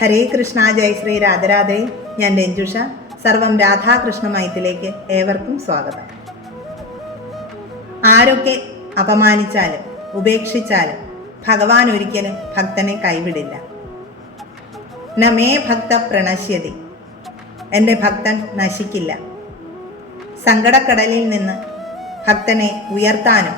ഹരേ കൃഷ്ണ ജയ ശ്രീ രാധരാധേ ഞാൻ രഞ്ജുഷ. സർവം രാധാകൃഷ്ണ മയത്തിലേക്ക് ഏവർക്കും സ്വാഗതം. ആരൊക്കെ അപമാനിച്ചാലും ഉപേക്ഷിച്ചാലും ഭഗവാൻ ഒരിക്കലും ഭക്തനെ കൈവിടില്ല. നമേ ഭക്ത പ്രണശ്യതി. എന്റെ ഭക്തൻ നശിക്കില്ല. സങ്കടക്കടലിൽ നിന്ന് ഭക്തനെ ഉയർത്താനും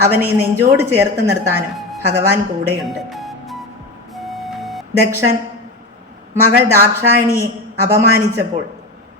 അവനെ നെഞ്ചോട് ചേർത്ത് നിർത്താനും ഭഗവാൻ കൂടെയുണ്ട്. ദക്ഷൻ മകൾ ദാക്ഷായണിയെ അപമാനിച്ചപ്പോൾ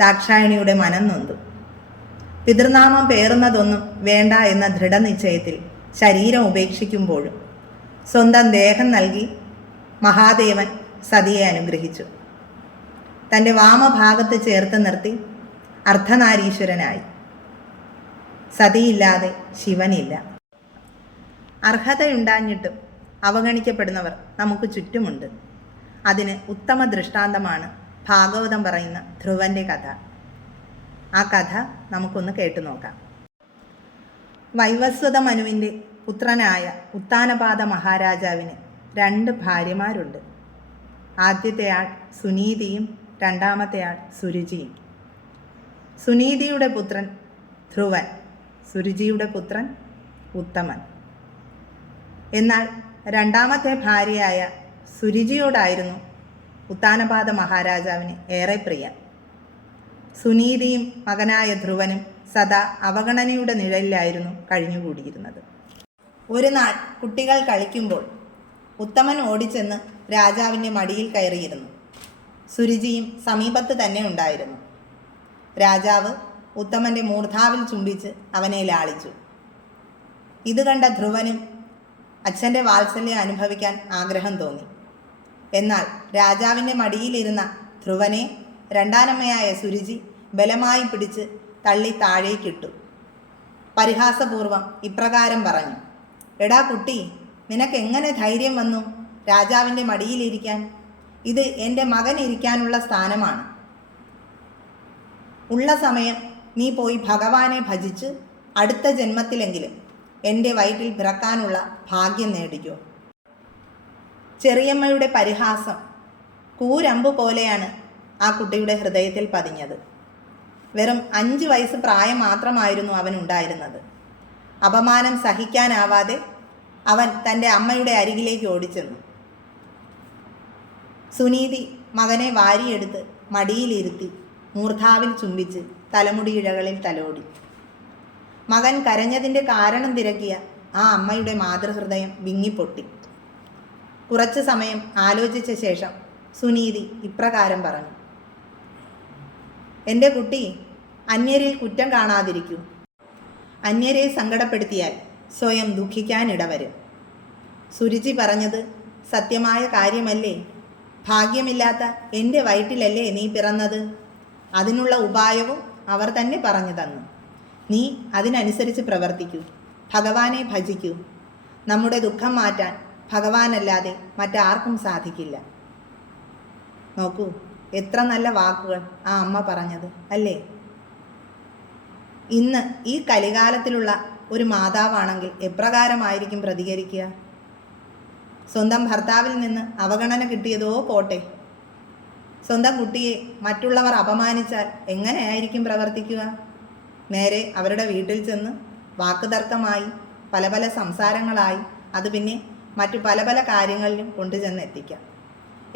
ദാക്ഷായണിയുടെ മനം നൊന്തു. പിതൃനാമം പേറുന്നതൊന്നും വേണ്ട എന്ന ദൃഢനിശ്ചയത്തിൽ ശരീരം ഉപേക്ഷിക്കുമ്പോഴും സ്വന്തം ദേഹം നൽകി മഹാദേവൻ സതിയെ അനുഗ്രഹിച്ചു. തന്റെ വാമഭാഗത്ത് ചേർത്ത് നിർത്തി അർദ്ധനാരീശ്വരനായി. സതിയില്ലാതെ ശിവനില്ല. അർഹതയുണ്ടാഞ്ഞിട്ടും അവഗണിക്കപ്പെടുന്നവർ നമുക്ക് ചുറ്റുമുണ്ട്. അതിന് ഉത്തമ ദൃഷ്ടാന്തമാണ് ഭാഗവതം പറയുന്ന ധ്രുവന്റെ കഥ. ആ കഥ നമുക്കൊന്ന് കേട്ടു നോക്കാം. വൈവസ്വത മനുവിന്റെ പുത്രനായ ഉത്താനപാത മഹാരാജാവിന് രണ്ട് ഭാര്യമാരുണ്ട്. ആദ്യത്തെ ആൾ സുനീതിയും രണ്ടാമത്തെ ആൾ സുരുചിയും. സുനീതിയുടെ പുത്രൻ ധ്രുവൻ സുരുചിയുടെ പുത്രൻ ഉത്തമൻ. എന്നാൽ രണ്ടാമത്തെ ഭാര്യയായ സുരുചിയോടായിരുന്നു ഉത്താനപാത മഹാരാജാവിന് ഏറെ പ്രിയം. സുനീതിയും മകനായ ധ്രുവനും സദാ അവഗണനയുടെ നിഴലിലായിരുന്നു കഴിഞ്ഞുകൂടിയിരുന്നത്. ഒരു നാൾ കുട്ടികൾ കളിക്കുമ്പോൾ ഉത്തമൻ ഓടിച്ചെന്ന് രാജാവിന്റെ മടിയിൽ കയറിയിരുന്നു. സുരുചിയും സമീപത്ത് തന്നെ ഉണ്ടായിരുന്നു. രാജാവ് ഉത്തമന്റെ മൂർധാവിൽ ചുംബിച്ച് അവനെ ലാളിച്ചു. ഇത് കണ്ട ധ്രുവനും അച്ഛന്റെ വാത്സല്യം അനുഭവിക്കാൻ ആഗ്രഹം തോന്നി. എന്നാൽ രാജാവിന്റെ മടിയിലിരുന്ന ധ്രുവനെ രണ്ടാനമ്മയായ സുരുചി ബലമായി പിടിച്ച് തള്ളി താഴേക്കിട്ടു. പരിഹാസപൂർവം ഇപ്രകാരം പറഞ്ഞു എടാ കുട്ടി നിനക്ക് എങ്ങനെ ധൈര്യം വന്നു രാജാവിന്റെ മടിയിലിരിക്കാൻ? ഇത് എന്റെ മകൻ ഇരിക്കാനുള്ള സ്ഥാനമാണ്. ഉള്ള സമയം നീ പോയി ഭഗവാനെ ഭജിച്ച് അടുത്ത ജന്മത്തിലെങ്കിലും എന്റെ വയറ്റിൽ പിറക്കാനുള്ള ഭാഗ്യം നേടിക്കോ. ചെറിയമ്മയുടെ പരിഹാസം കൂരമ്പ് പോലെയാണ് ആ കുട്ടിയുടെ ഹൃദയത്തിൽ പതിഞ്ഞത്. വെറും അഞ്ച് വയസ്സ് പ്രായം മാത്രമായിരുന്നു അവനുണ്ടായിരുന്നത്. അപമാനം സഹിക്കാനാവാതെ അവൻ തന്റെ അമ്മയുടെ അരികിലേക്ക് ഓടിച്ചെന്നു. സുനീതി മകനെ വാരിയെടുത്ത് മടിയിലിരുത്തി മൂർധാവിൽ ചുംബിച്ച് തലമുടി ഇഴകളിൽ തലോടി. മകൻ കരഞ്ഞതിന്റെ കാരണം തിരക്കിയ ആ അമ്മയുടെ മാതൃഹൃദയം വിങ്ങിപ്പൊട്ടി. കുറച്ചു സമയം ആലോചിച്ച ശേഷം സുനീതി ഇപ്രകാരം പറഞ്ഞു. എന്റെ കുട്ടി അന്യരിൽ കുറ്റം കാണാതിരിക്കൂ. അന്യരെ സങ്കടപ്പെടുത്തിയാൽ സ്വയം ദുഃഖിക്കാനിടവരും സുരുചി പറഞ്ഞത് സത്യമായ കാര്യമല്ലേ? ഭാഗ്യമില്ലാത്ത എന്റെ വയറ്റിലല്ലേ നീ പിറന്നത്? അതിനുള്ള ഉപായവും അവർ തന്നെ പറഞ്ഞു തന്നു. നീ അതിനനുസരിച്ച് പ്രവർത്തിക്കൂ. ഭഗവാനെ ഭജിക്കൂ. നമ്മുടെ ദുഃഖം മാറ്റാൻ ഭഗവാനല്ലാതെ മറ്റാർക്കും സാധിക്കില്ല. നോക്കൂ എത്ര നല്ല വാക്കുകൾ ആ അമ്മ പറഞ്ഞത് അല്ലേ? ഇന്ന് ഈ കലികാലത്തിലുള്ള ഒരു മാതാവാണെങ്കിൽ എപ്രകാരമായിരിക്കും പ്രതികരിക്കുക? സ്വന്തം ഭർത്താവിൽ നിന്ന് അവഗണന കിട്ടിയതോ പോട്ടെ. സ്വന്തം കുട്ടിയെ മറ്റുള്ളവർ അപമാനിച്ചാൽ എങ്ങനെയായിരിക്കും പ്രവർത്തിക്കുക? നേരെ അവരുടെ വീട്ടിൽ ചെന്ന് വാക്കുതർക്കമായി പല പല സംസാരങ്ങളായി അത് പിന്നെ മറ്റു പല പല കാര്യങ്ങളിലും കൊണ്ടുചെന്ന് എത്തിക്കാം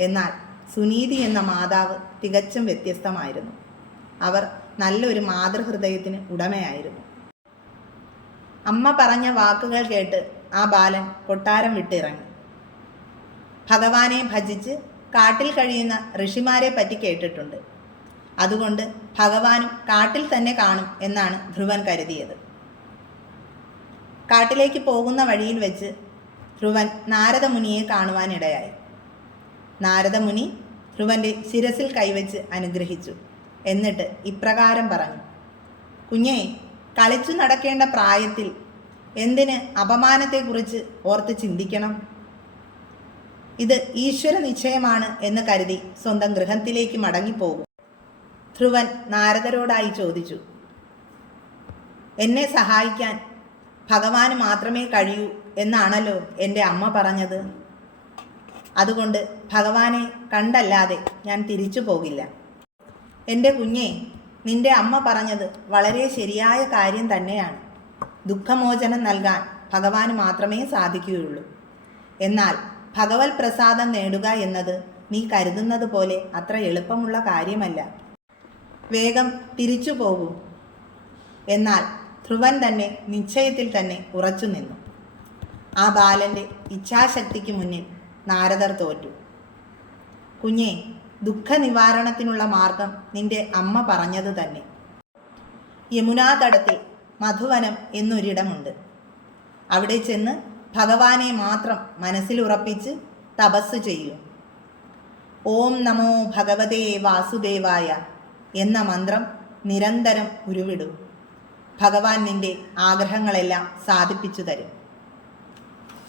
എന്നാൽ സുനീതി എന്ന മാതാവ് തികച്ചും വ്യത്യസ്തമായിരുന്നു. അവർ നല്ലൊരു മാതൃഹൃദയത്തിന് ഉടമയായിരുന്നു. അമ്മ പറഞ്ഞ വാക്കുകൾ കേട്ട് ആ ബാലൻ കൊട്ടാരം വിട്ടിറങ്ങി. ഭഗവാനെ ഭജിച്ച് കാട്ടിൽ കഴിയുന്ന ഋഷിമാരെ പറ്റി കേട്ടിട്ടുണ്ട്. അതുകൊണ്ട് ഭഗവാനും കാട്ടിൽ തന്നെ കാണും എന്നാണ് ധ്രുവൻ കരുതിയത്. കാട്ടിലേക്ക് പോകുന്ന വഴിയിൽ വെച്ച് ധ്രുവൻ നാരദമുനിയെ കാണുവാനിടയായി. നാരദമുനി ധ്രുവന്റെ ശിരസിൽ കൈവച്ച് അനുഗ്രഹിച്ചു. എന്നിട്ട് ഇപ്രകാരം പറഞ്ഞു. കുഞ്ഞേ കളിച്ചു നടക്കേണ്ട പ്രായത്തിൽ എന്തിന് അപമാനത്തെക്കുറിച്ച് ഓർത്ത് ചിന്തിക്കണം? ഇത് ഈശ്വര നിശ്ചയമാണ് എന്ന് കരുതി സ്വന്തം ഗൃഹത്തിലേക്ക് മടങ്ങിപ്പോകും. ധ്രുവൻ നാരദരോടായി ചോദിച്ചു. എന്നെ സഹായിക്കാൻ ഭഗവാന് മാത്രമേ കഴിയൂ എന്നാണല്ലോ എന്റെ അമ്മ പറഞ്ഞത്. അതുകൊണ്ട് ഭഗവാനെ കണ്ടല്ലാതെ ഞാൻ തിരിച്ചു പോകില്ല. എന്റെ കുഞ്ഞെ നിന്റെ അമ്മ പറഞ്ഞത് വളരെ ശരിയായ കാര്യം തന്നെയാണ്. ദുഃഖമോചനം നൽകാൻ ഭഗവാന് മാത്രമേ സാധിക്കുകയുള്ളൂ. എന്നാൽ ഭഗവത് പ്രസാദം നേടുക എന്നത് നീ കരുതുന്നത് പോലെ അത്ര എളുപ്പമുള്ള കാര്യമല്ല. വേഗം തിരിച്ചു പോകൂ. എന്നാൽ ധ്രുവൻ തന്നെ നിശ്ചയത്തിൽ തന്നെ ഉറച്ചു നിന്നു. ആ ബാലന്റെ ഇച്ഛാശക്തിക്ക് മുന്നിൽ നാരദർ തോറ്റു. കുഞ്ഞെ ദുഃഖ നിവാരണത്തിനുള്ള മാർഗം നിന്റെ അമ്മ പറഞ്ഞത് തന്നെ. യമുനാതടത്തിൽ മധുവനം എന്നൊരിടമുണ്ട്. അവിടെ ചെന്ന് ഭഗവാനെ മാത്രം മനസ്സിൽ ഉറപ്പിച്ച് തപസ് ചെയ്യൂ. ഓം നമോ ഭഗവതേ വാസുദേവായ എന്ന മന്ത്രം നിരന്തരം ഉരുവിടൂ. ഭഗവാൻ നിന്റെ ആഗ്രഹങ്ങളെല്ലാം സാധിപ്പിച്ചു തരും.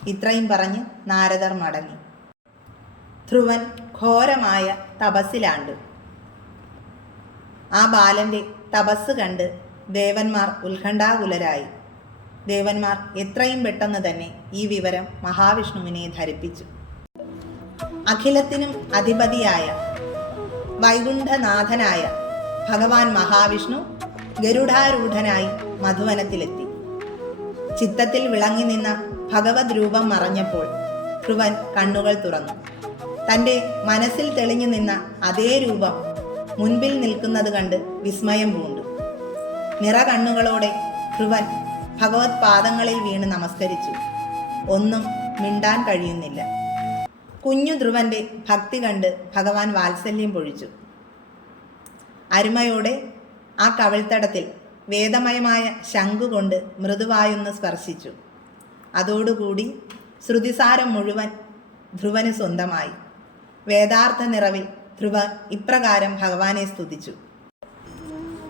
ഇത്രയും പറഞ്ഞ് നാരദർ മടങ്ങി. ധ്രുവൻ ഘോരമായ തപസ്സിലാണ്ടു. ആ ബാലന്റെ തപസ് കണ്ട് ദേവന്മാർ ഉത്കണ്ഠാകുലരായി. ദേവന്മാർ എത്രയും പെട്ടെന്ന് തന്നെ ഈ വിവരം മഹാവിഷ്ണുവിനെ ധരിപ്പിച്ചു. അഖിലത്തിനും അധിപതിയായ വൈകുണ്ഠനാഥനായ ഭഗവാൻ മഹാവിഷ്ണു ഗരുഡാരൂഢനായി മധുവനത്തിലെത്തി. ചിത്തത്തിൽ വിളങ്ങി നിന്ന ഭഗവത് രൂപം മറഞ്ഞപ്പോൾ ധ്രുവൻ കണ്ണുകൾ തുറന്നു. തന്റെ മനസ്സിൽ തെളിഞ്ഞു നിന്ന അതേ രൂപം മുൻപിൽ നിൽക്കുന്നത് കണ്ട് വിസ്മയം പൂണ്ടു. നിറ കണ്ണുകളോടെ ധ്രുവൻ ഭഗവത് പാദങ്ങളിൽ വീണ് നമസ്കരിച്ചു. ഒന്നും മിണ്ടാൻ കഴിയുന്നില്ല. കുഞ്ഞു ധ്രുവന്റെ ഭക്തി കണ്ട് ഭഗവാൻ വാത്സല്യം പൊഴിച്ചു. അരുമയോടെ ആ കവിൾത്തടത്തിൽ വേദമയമായ ശംഖുകൊണ്ട് മൃദുവായൊന്ന് സ്പർശിച്ചു. അതോടുകൂടി ശ്രുതിസാരം മുഴുവൻ ധ്രുവന് സ്വന്തമായി. വേദാർത്ഥ നിറവിൽ ധ്രുവ ഇപ്രകാരം ഭഗവാനെ സ്തുതിച്ചു.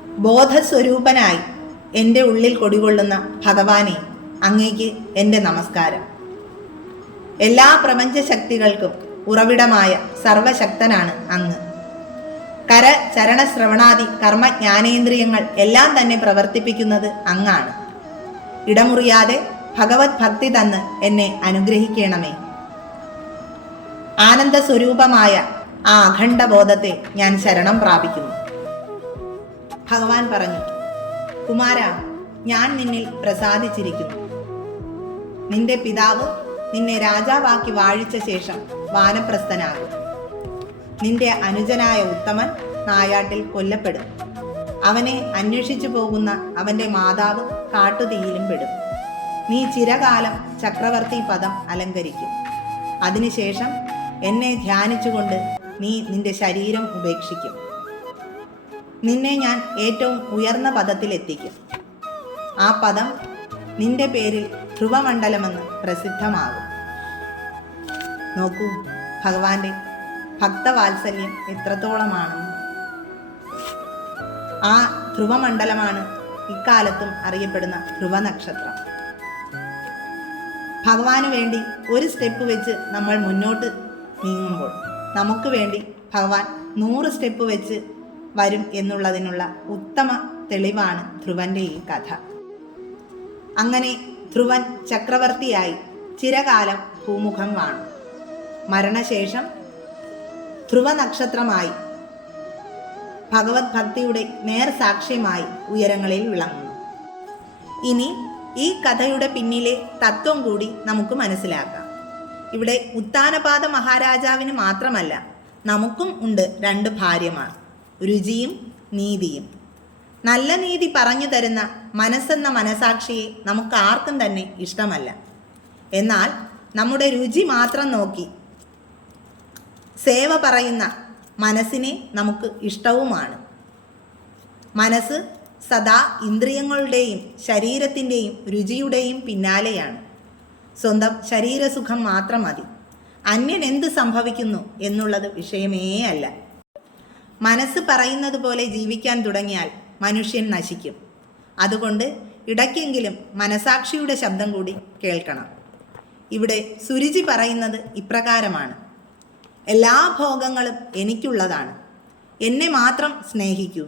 ബോധസ്വരൂപനായി എന്റെ ഉള്ളിൽ കൊടികൊള്ളുന്ന ഭഗവാനെ അങ്ങേക്ക് എന്റെ നമസ്കാരം. എല്ലാ പ്രപഞ്ചശക്തികൾക്കും ഉറവിടമായ സർവശക്തനാണ് അങ്ങ്. കര ചരണ ശ്രവണാദി കർമ്മ ജ്ഞാനേന്ദ്രിയങ്ങൾ എല്ലാം തന്നെ പ്രവർത്തിപ്പിക്കുന്നത് അങ്ങാണ്. ഇടമുറിയാതെ ഭഗവത് ഭക്തി തന്ന് എന്നെ അനുഗ്രഹിക്കണമേ. ആനന്ദ സ്വരൂപമായ ആ അഖണ്ഡ ബോധത്തെ ഞാൻ ശരണം പ്രാപിക്കുന്നു. ഭഗവാൻ പറഞ്ഞു കുമാര ഞാൻ നിന്നിൽ പ്രസാദിച്ചിരിക്കുന്നു. നിന്റെ പിതാവ് നിന്നെ രാജാവാക്കി വാഴിച്ച ശേഷം വാനപ്രസ്ഥനാകും. നിന്റെ അനുജനായ ഉത്തമൻ നായാട്ടിൽ കൊല്ലപ്പെടും. അവനെ അന്വേഷിച്ചു പോകുന്ന അവന്റെ മാതാവ് കാട്ടുതീയിലും പെടും. നീ ചിരകാലം ചക്രവർത്തി പദം അലങ്കരിക്കും. അതിനുശേഷം എന്നെ ധ്യാനിച്ചുകൊണ്ട് നീ നിന്റെ ശരീരം ഉപേക്ഷിക്കും. നിന്നെ ഞാൻ ഏറ്റവും ഉയർന്ന പദത്തിലെത്തിക്കും ആ പദം നിന്റെ പേരിൽ ധ്രുവമണ്ഡലമെന്ന് പ്രസിദ്ധമാകും. നോക്കൂ ഭഗവാന്റെ ഭക്തവാത്സല്യം എത്രത്തോളമാണെന്ന് ആ ധ്രുവമണ്ഡലമാണ് ഇക്കാലത്തും അറിയപ്പെടുന്ന ധ്രുവ നക്ഷത്രം ഭഗവാന് വേണ്ടി ഒരു സ്റ്റെപ്പ് വെച്ച് നമ്മൾ മുന്നോട്ട് നീങ്ങുമ്പോൾ നമുക്ക് വേണ്ടി ഭഗവാൻ നൂറ് സ്റ്റെപ്പ് വെച്ച് വരും എന്നുള്ളതിനുള്ള ഉത്തമ തെളിവാണ് ധ്രുവന്റെ ഈ കഥ. അങ്ങനെ ധ്രുവൻ ചക്രവർത്തിയായി ചിരകാലം ഭൂമുഖം വാണു. മരണശേഷം ധ്രുവ നക്ഷത്രമായി ഭഗവത് ഭക്തിയുടെ നേർ സാക്ഷ്യമായി ഉയരങ്ങളിൽ വിളങ്ങുന്നു. ഇനി ഈ കഥയുടെ പിന്നിലെ തത്വം കൂടി നമുക്ക് മനസ്സിലാക്കാം. ഇവിടെ ഉത്താനപാത മഹാരാജാവിന് മാത്രമല്ല നമുക്കും ഉണ്ട് രണ്ട് ഭാര്യമാർ രുചിയും നീതിയും. നല്ല നീതി പറഞ്ഞു തരുന്ന മനസ്സെന്ന മനസാക്ഷിയെ നമുക്ക് ആർക്കും തന്നെ ഇഷ്ടമല്ല. എന്നാൽ നമ്മുടെ രുചി മാത്രം നോക്കി സേവ പറയുന്ന മനസ്സിനെ നമുക്ക് ഇഷ്ടവുമാണ്. മനസ്സ് സദാ ഇന്ദ്രിയങ്ങളുടെയും ശരീരത്തിന്റെയും രുചിയുടെയും പിന്നാലെയാണ്. സ്വന്തം ശരീരസുഖം മാത്രം മതി. അന്യൻ എന്ത് സംഭവിക്കുന്നു എന്നുള്ളത് വിഷയമേ അല്ല. മനസ്സ് പറയുന്നത് പോലെ ജീവിക്കാൻ തുടങ്ങിയാൽ മനുഷ്യൻ നശിക്കും. അതുകൊണ്ട് ഇടയ്ക്കെങ്കിലും മനസാക്ഷിയുടെ ശബ്ദം കൂടി കേൾക്കണം. ഇവിടെ സുരുചി പറയുന്നത് ഇപ്രകാരമാണ്. എല്ലാ ഭോഗങ്ങളും എനിക്കുള്ളതാണ്. എന്നെ മാത്രം സ്നേഹിക്കൂ.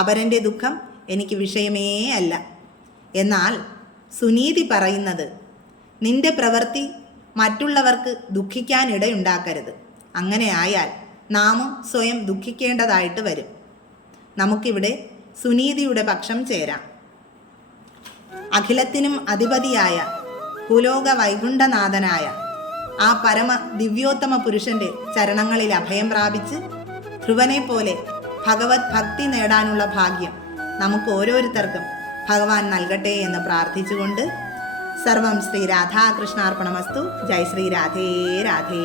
അപരന്റെ ദുഃഖം എനിക്ക് വിഷയമേ അല്ല. എന്നാൽ സുനീതി പറയുന്നത് നിന്റെ പ്രവൃത്തി മറ്റുള്ളവർക്ക് ദുഃഖിക്കാനിടയുണ്ടാക്കരുത് അങ്ങനെ ആയാൽ നാമും സ്വയം ദുഃഖിക്കേണ്ടതായിട്ട് വരും. നമുക്കിവിടെ സുനീതിയുടെ പക്ഷം ചേരാം. അഖിലത്തിനും അധിപതിയായ ഭൂലോക വൈകുണ്ഠനാഥനായ ആ പരമ ദിവ്യോത്തമ പുരുഷന്റെ ചരണങ്ങളിൽ അഭയം പ്രാപിച്ച് ധ്രുവനെ പോലെ ഭഗവത് ഭക്തി നേടാനുള്ള ഭാഗ്യം നമുക്ക് ഓരോരുത്തർക്കും ഭഗവാൻ നൽകട്ടെ എന്ന് പ്രാർത്ഥിച്ചുകൊണ്ട് സർവം ശ്രീ രാധാകൃഷ്ണാർപ്പണമസ്തു. ജയ് ശ്രീ രാധേ രാധേ.